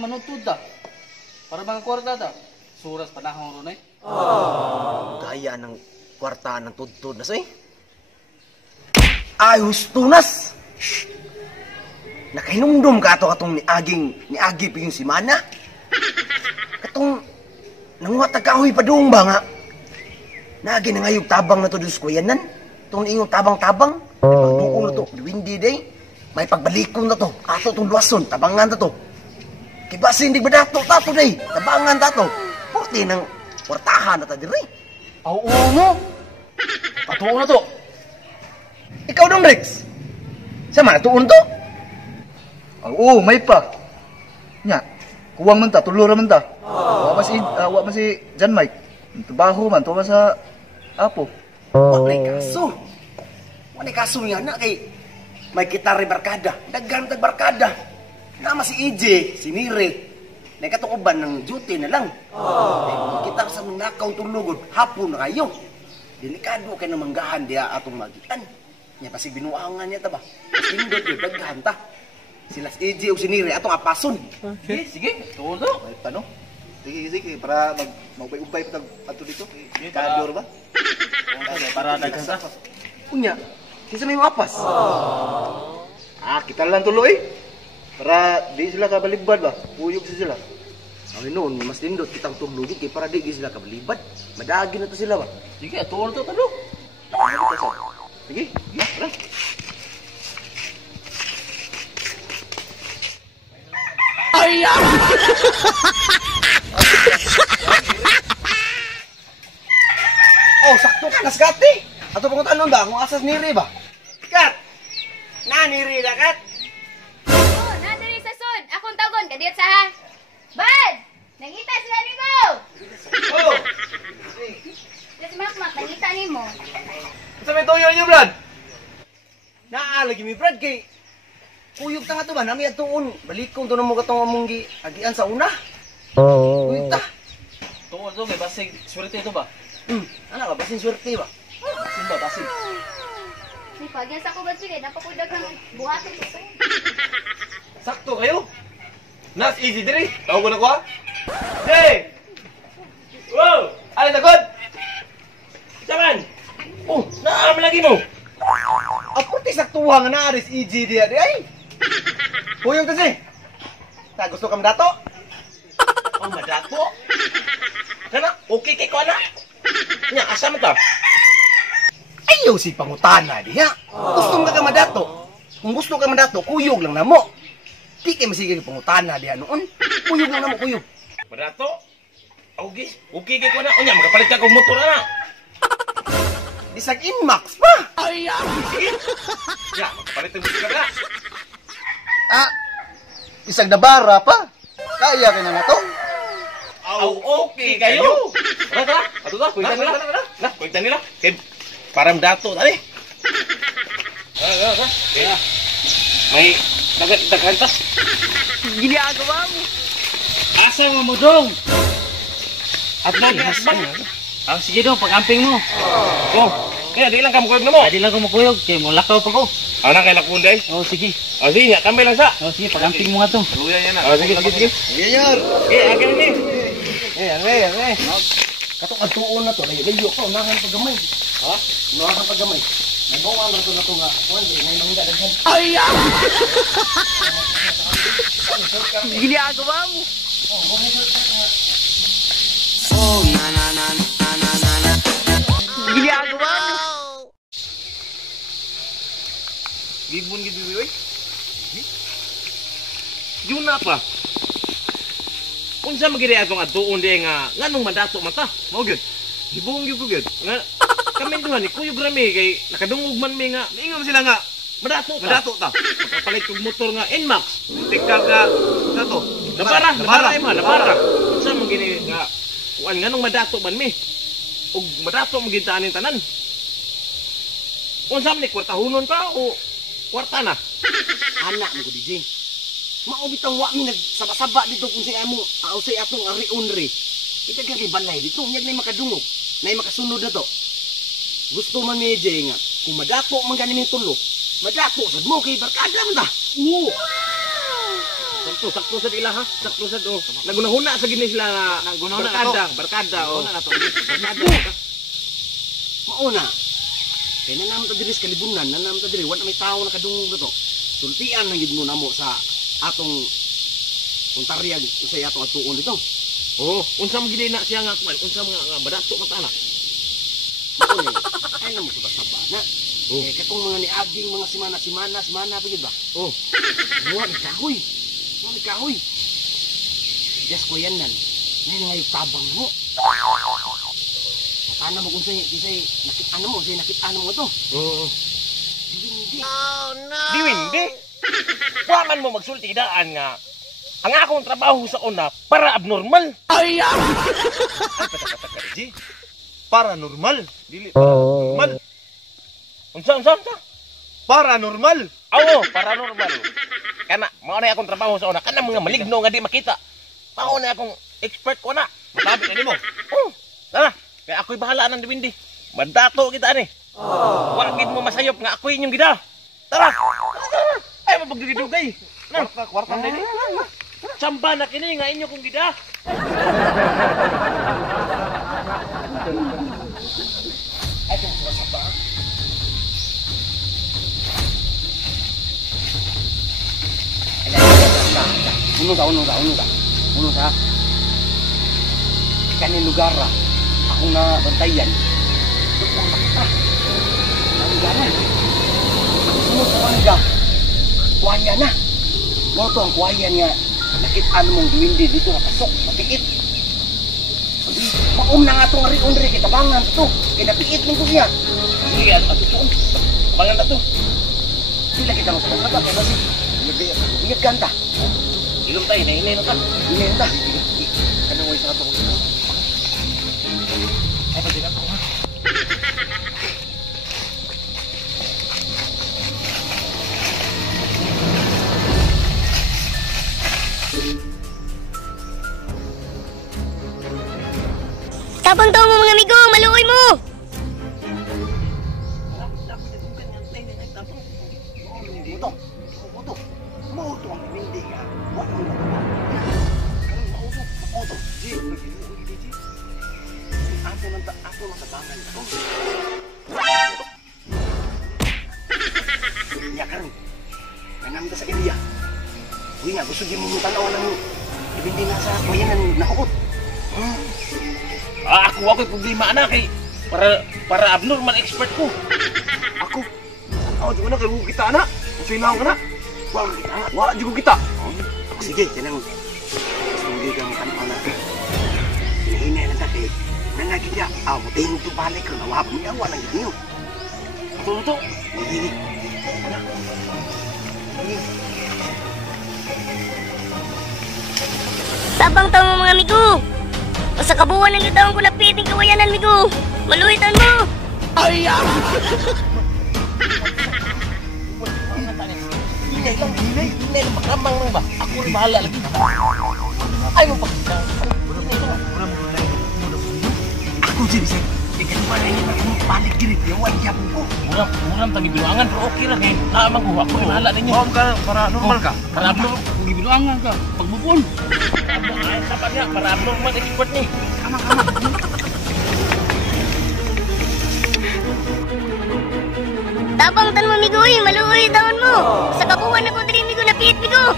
manutod ta. Para mga kwarta ta. Suras panahon ron eh. Gaya ng kwarta ng tudtod na say. Ay, hustunas! Nakahinumdum ka ato katong ni Agi piging si Mana. Katong nanguhatag kahoy pa doong ba nga? Nagi na ngayog tabang na to dos kuyanan. Itong ingong tabang-tabang. Magduong na to, windy day. May pagbalikon na to. Ato itong luwason, tabangan na to. Kibasa hindi ba dato tato day? Tabangan tato. Porti ng kwartahan na ta diri. Oo mo. Patuon na to. Ikaw dong, Rex. Sama na tuon to? Oo, may pa. Nya, kuwang man ta, tulura man ta. Wa man si John Mike. Trabaho man, tuwa sa apo. Walay kaso. Walay kaso nga na kay may kitare barkada. Daghan tag barkada. Nama si EJ, si Mire. Nagkatukuban ng duty na lang. Kita sa nakaw tulugod, hapon na kayo. Delikado kay namanggahan diya atong magitan. Nya pasig binuangan niya ta ba? Sindot yun, daghan ta. Sila si EJ o si Mire atong apason. Sige, sige. Tuon to. May pa, no? Sige, para magbay-ubay pa ato dito. Kador ba? Para daghan ta. Unya, kisa may mapas. Kita lang tuloy. Para di sila kabalibad ba? Puyog sila. Ay noon, mas lindot kitang tulugin kay para di sila kabalibad. Madagi na to sila ba? Sige, tuon to talo. Sige, tara. Oh, sakto ka nasgati. Ato pangutan ba kung asas niri ba? Kat. Na niri da kat. Oh, nadiri sa sud. Akong tagon kadiyot sa ha. Bad! Nangita sila nimo. Oh. Yes, Makmak, nangita nimo. Sa may toyo niyo, Brad. Lagi mi Brad kay kuyog ta nga to ba nami atuon. Balikon to na mo katong among gi agian sa una. Kuyog ta. Tuon to kay basig swerte to ba? Ana ba basin swerte ba? Basin ba basin? Ni pagyan sa ko ba sige, napakudag kang buhaton ko sa. Sakto kayo. Nas easy dire. Tawo ko na ko ha. Hey! Wow! Ay nagod. Saman. Oh, naam lagi mo. Ako ti saktuwa nga naaris EG dia di ay. Huyong kasi. Ta gusto ka madato? Oh, madato. Kana okay kay ko ana. Nya asa man ta? Ayaw si pangutana diha. Gusto ka madato. Kung gusto ka madato, kuyog lang namo. Di kay masige pangutana diha noon. Kuyog lang namo, kuyog. Madato? Okay kay ko na. Unya magapalit ka kog motor na. Bisag Inmax pa. Ya, magapalit ang motor na. Isang nabara pa. Kaya ka na nga to. Okay kayo. Tara. Ato ta, kuitan nila. Na, kuitan nila. Kay para madato tani. Tara. Kaya may daghan ta. Ginagawa mo. Asa mo dong? At lagi hasbang. Sige dong, pag-amping mo. Oh, kaya di lang kamukuyog na mo. Di lang ko makuyog, kaya mo lakaw pa ko. Ana kay lakunday. Oh, sige. Sige, tambay lang sa. Oh, sige, pag-amping mo nga to. Luya yan na. Sige. Ganyan. Akin ni. Angay. Katong atuon na to, layo ko unahan pagamay. Ha? Unahan pagamay. Nabawang ra to na to nga. Kuan di may mangga daghan. Ginagawa mo. Ginagawa mo. Gibon gitu oy. Yun na pa. Unsa magiri atong atuon di nga nganong madato man ta? Mao gyud. Gibong gyud ko gyud. Nga kami duha ni kuyog rami kay nakadungog man mi nga ingon sila nga madato ta. Papalit kog motor nga Inmax. Tikal ka to. Nabara. Unsa magiri nga kuan nganong madato man mi? Og madato mo gyud ta aning tanan. Unsa man ni kwartahonon pa o kwarta na? Anak mo ko DJ. Mao bitang wa mi nagsaba-saba dito kung sa amo. Say atong ari-unri. Kita kay balay dito, nyag nay makadungog. Nay makasunod na to. Gusto man ni DJ nga kung madato man ganin ning tulo. Madato sad mo kay barkada man ta. Oo. sakto sa ila ha. Sakto sa do. Nagunahuna sa gini sila nga Nagunahuna na to. barkada oh. Una na to. Barkada. Mauna. Kaya nanam ta diri sa kalibunan, nanam ta diri wala may tawo nakadungog na to. Sultian na gid mo namo sa atong puntarya usay atong atuon dito. Oh, unsa man gid na siya nga kuan, unsa nga badato man ta anak. Mauna. Ay namo sa basa na. Eh katong mga niaging mga semana pa gid ba? Oh. Buwa ni kahoy. Buwa ni kahoy. Yes ko yan nan. Nay ngay tabang mo. Ano mo kung say nakit ano mo to? Oo. Hindi. Diwindi. Wa man mo magsulti daan nga ang akong trabaho sa una para abnormal. Ay! Paranormal. Dili paranormal. Unsa? Paranormal. Oo, paranormal. Kana mao na akong trabaho sa una kana mga maligno nga di makita. Mao na akong expert ko na. Matabi na nimo. Oh. Tara. Kaya ako'y bahala ng Diwindi. Mandato kita ni. Wagid mo masayop nga ako'y inyong gida. Tara! Ay, mapagdugay-dugay. Kwarta na ini. Samba na kini nga inyo kong gida. Ay, kung sa ba? Uno sa. Kanin lugar ako na bantayan. Sunod sa kanila. Kuwaya na. Moto ang kuwaya nga. Nakit-ano mong Diwindi dito napasok. Napiit. Maum na nga itong ari-unri. Kitabangan ito. Kinapiit ng niya. Sige, at ito. Tabangan na to. Sila kita mo sa kasaba. Kaya kasi. Iyag ganda. Ilong tayo, nahinay na ka. Iyag ganda. Kanang way sa ato ko. Ay, pati na po ha. Tabang taong mo mga amigo, maluoy mo! Moto ang Diwindi nga. Wala mo Moto. Ako lang tabangan ito. Ya kan. Kanam sa Ilya. Uy nga, gusto din mo tanaw ng Diwindi nga sa kuyanan nakukot. Ako'y problema na kay para abnormal expert ko. Ako? Di mo na kayo kita na. Gusto ilaw ka na. Wala kita na. Wala juga kita. Sige, tinang. Gusto hindi ka tanaw na. Hinahinay lang tayo. Nangagid niya. Mutin ito balik ko. Nawabang niya. Walang yun yun. Ito. Hindi. Tabang taong mo mga amigo! O sa kabuuan ng taong ko lapiting kawayanan, amigo! Maluitan mo! Hinay lang makamang lang ba? Ako rin bahala lagi. Ay mo pagkita. Ako sih bisa. Ikan mana ini makin balik diri dia wajah ko. Muram tagi bilangan pero okay ra kay naamang ko ako rin bahala ninyo. Mom ka, para normal ka. Para abnormal, kung bilangan ka, pagbubon. Ay, sapat niya, para abnormal expert ni. Tabang tan mo, amigo! Maluoy taon mo! Sa kabuuan na ko diri, amigo! Lapit, amigo!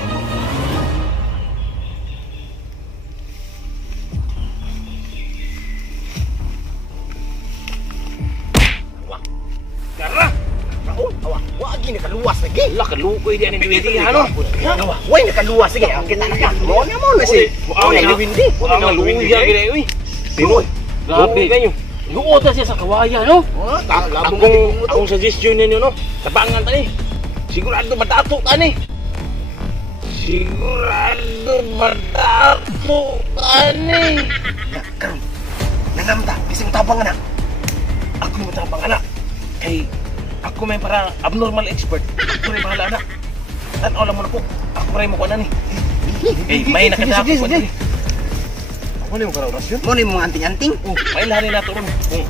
Kara! Wag gini kaluwas lagi. Lah kalukoy di aning Diwindi ano? Why nakaluwas sige. Kita na ka. Mo na si. Diwindi. Ang luwi ya gid uy. Pero grabe kanyo. Luot siya sa kawaya no? Akong suggestion ninyo no. Tabangan tani. Sigurado madato tani. Sigurado madato tani. Karon. Nanamta bising tabang na. Ako yung matabang anak. Kay ako may parang abnormal expert. Ako rin bahala anak. Tanaw lang mo na po. Ako rin mo ko na ni. Eh, may nakadako ko dali. Ako na yung karaurasyon. Mo ni mga anting-anting. May lahat nila ito ron. Kung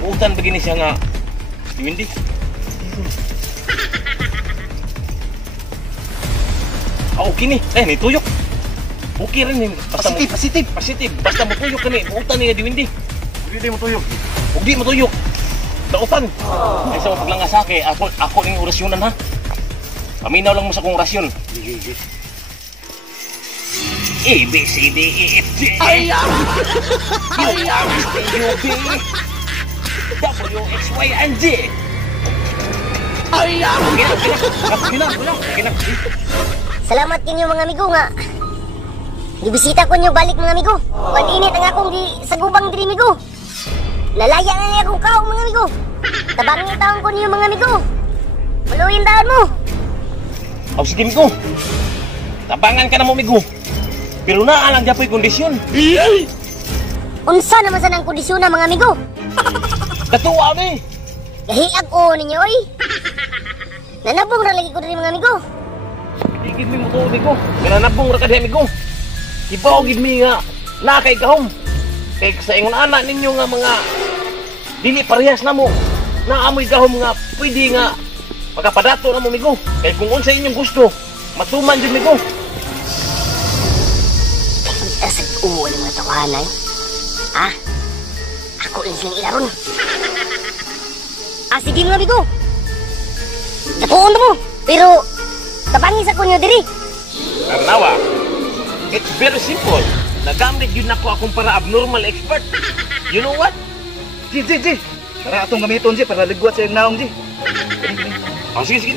buutan begini siya nga Diwindi. Okay ni. Ni tuyok. Okay rin ni. Positive. Basta mo tuyok ka ni. Buutan ni nga diwindi. Hindi mo tuyok. Huwag di mo tuyok. Dautan. Ay sa paglangas ha, kay ako ning orasyonan ha. Paminaw lang mo sa kong orasyon. A, B, C, D, E, F, G. W, X, Y, and Z. Salamat kinyo mga amigo nga. Gibisita ko nyo balik mga amigo. Pag-init ang akong sagubang diri amigo. Lalaya na niya akong kaong mga amigo. Tabangin taon ko niyo mga amigo. Maluin taon mo. Oh, sige migo. Tabangan ka na mo migo. Pero naalang dyan po'y kondisyon. Unsa naman sa nang kondisyon na mga amigo? Katuwa ni. Gahiag o ninyo oy. Nanabong ra lagi ko diri mga amigo. Tigid mi mo to migo. Nanabong ra ka di migo. Ibaw gid mi nga na kay kahom. Kay sa ingon ana ninyo nga mga dili parehas namo. Naamoy kahom nga pwede nga magapadato na mo migo. Kay kung unsa inyong gusto, matuman jud migo. Asag uwan ng mga tawanan. Ha? Ako lang silang ilaron. Sige mga amigo. Dapuon mo. Pero tabangis ako nyo diri. Karnawa, it's very simple. Nagamit yun ako akong para abnormal expert. You know what? Ji. Para atong gamiton, Ji, para ligwat sa iyong naong, Ji. Oh, sige.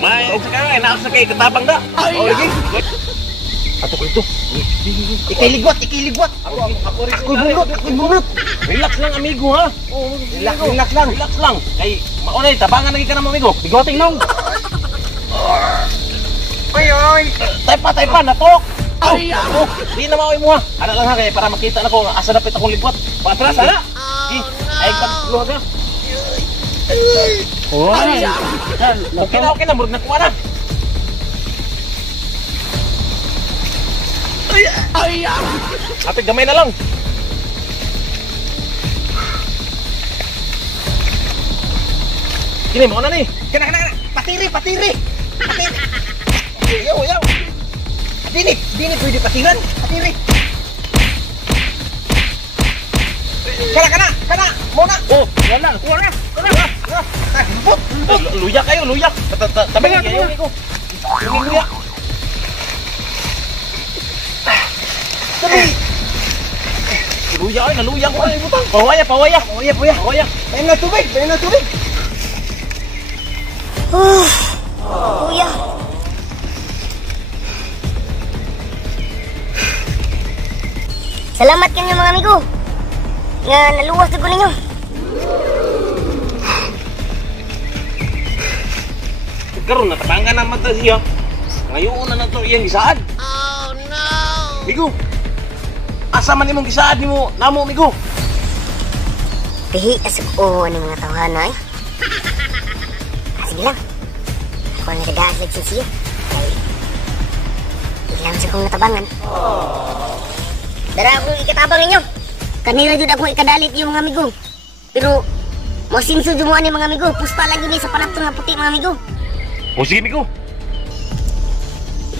May sekarang enak sa kay katabang da. Oh, lagi. Ato ko ito. Ikay ligwat. Ako bunot. Relax lang amigo ha. Relax lang. Kay maunay tabangan lagi ka na amigo. Bigoting nong. Ay. Taypa natok. Di na maoy mo ha. Ana lang ha kay para makita na ko asa dapat akong ligwat. Patras ana. Ay pagluha ka. Okay na murag nakuha na. Ate, gamay na lang. Kini mo na ni. Kana. Patiri. Yaw. Dini pwede patiran. Patiri. Kana. Muna. Oh, wala. Luya kayo. Tabi kayo ni ko. Luya. Naluya ko ay butang. Pawaya. Pain na tubig. Kuya. Salamat kanyo mga amigo. Nga naluwas na ko ninyo. Karon natabanggan na mata siya. Ngayon na to iyang gisaad. Oh no. Migo. Asa man imong gisaad nimo namo migo? Pihi asag o ano mga tawhana eh. Sige lang. Ako ang nagadaas lang siya. Ay, biglang sa kong natabangan. Dara akong ikatabang ninyo. Kanira jud ako ikadalit yung mga amigo. Pero masinso jud mo ani mga amigo. Pusta lagi ni sa panapton nga puti mga amigo. O sige migo.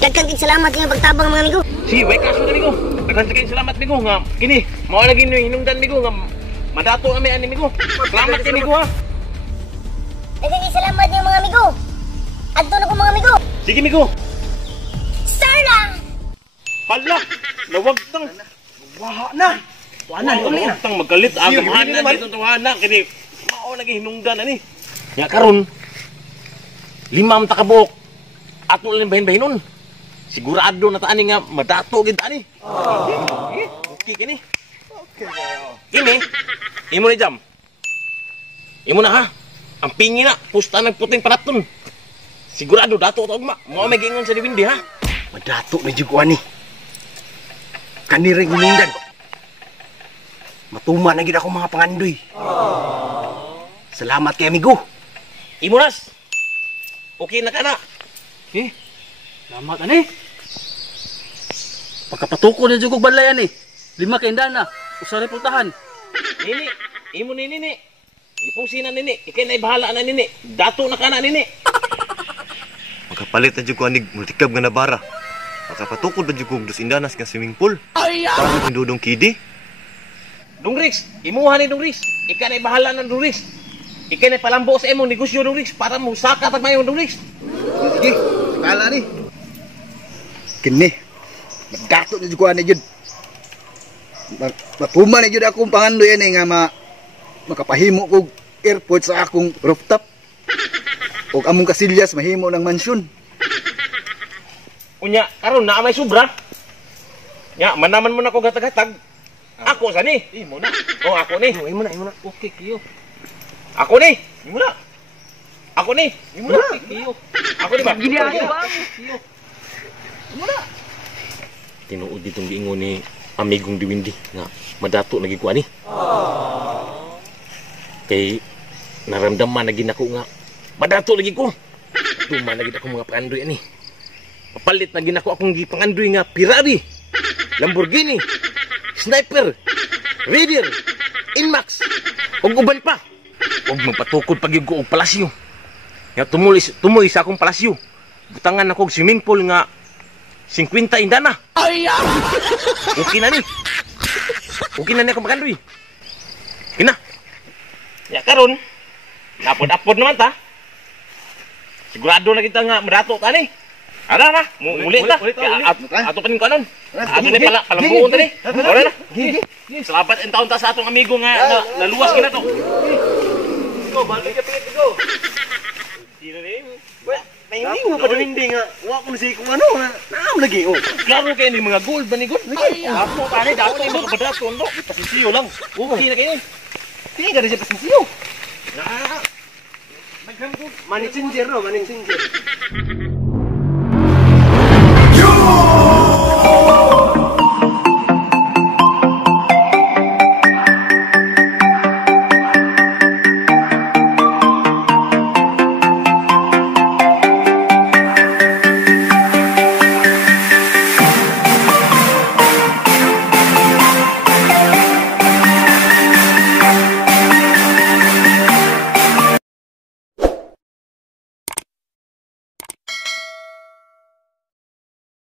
Daghang salamat sa pagtabang mga amigo. Sige, way kaso na migo. Daghang salamat migo nga kini mao lagi ni hinungdan migo nga madato ami ani migo. Salamat kay migo ha. Daghang salamat niyo mga amigo. Adto na ko mga amigo. Sige migo. Sarla. Hala, nawag tang. Wala ni tang magalit agam hanan dito tawana kini mao lagi hinungdan ani. Nya karon 5 ta ka buok. Ato lang bahin-bahinon. Sigurado na ta ani nga madato gid ani. Okay kini. Ini, imo ni jam. Imo na ha. Ang pingi na, pusta ng puting panaton. Sigurado dato ta ugma. Mao may gingon sa diwindi ha. Madato medyo ko ani. Kaniring hinungdan. Matuma na gid ako mga pangandoy. Salamat kay amigo. Imo nas. Okay na kana. Salamat ani. Pagkapatuko na jugog balay ani. 5 kay indana. Usa ra pultahan. Nini, imo ni nini. Ipusin na nini. Ikay na ibahala na nini. Dato na kana nini. Makapalit na jud ko anig multikab nga nabara. Makapatukod ba jud ko dos indanas nga swimming pool. Para ang dudong kidi. Dong Rix, imuha ni Dong Rix. Ika na bahala ng Dong Rix. Ika na palambo sa imong negosyo Dong Rix para mo saka tag mayon Dong Rix. Sige, kala ni. Kini. Magdato na jud ko ani jud. Mapuma na jud akong pangandoy ani nga makapahimo kog airport sa akong rooftop. O among kasilyas mahimo ng mansyon. Unya, karon na may sobra. Nya, manaman mo na ko gatag-gatag. Ako sa ni. Imo na. Oh, ako ni. Imo na. Okay, kiyo. Ako ni. Imo na. Ako ni. Imo na. Kiyo. Ako ni ba? Gini ako ba? Tinuod ditong giingon ni amigong Diwindi nga madato lagi ko ani. Kay naramdaman lagi nako nga madato lagi ko. Tuman lagi ako mga pangandoy ani. Papalit lagi nako akong gipangandoy nga Ferrari, Lamborghini, Sniper, Raider, Inmax, ug uban pa. Ug magpatukod pag ko og palasyo. Nga tumuloy sa akong palasyo. Butangan ako og swimming pool nga 50 indana. Okay na ni. Okay na ni akong magandoy. Okay na. Ya karon, napod-apod naman ta. Sigurado na kita nga madato ta ni. Ara na, ulit ta. Ato pa ning kanon. Ato ni pala palambuon ta ni. Ora na. Salamat ang taon ta sa atong amigo nga naluwas gina to. Go, balik ka pingit go. Sino ni? Naingo pa din hindi nga. Wa ko na si kung ano. Naam lagi. Oh. Klaro kayo ni mga gold ba ni gold? Ako pa ni dato ni mga padato ndo. Pasisiyo lang. Okay na kayo. Tingin ka rin siya pasisiyo. Money changer no, money changer.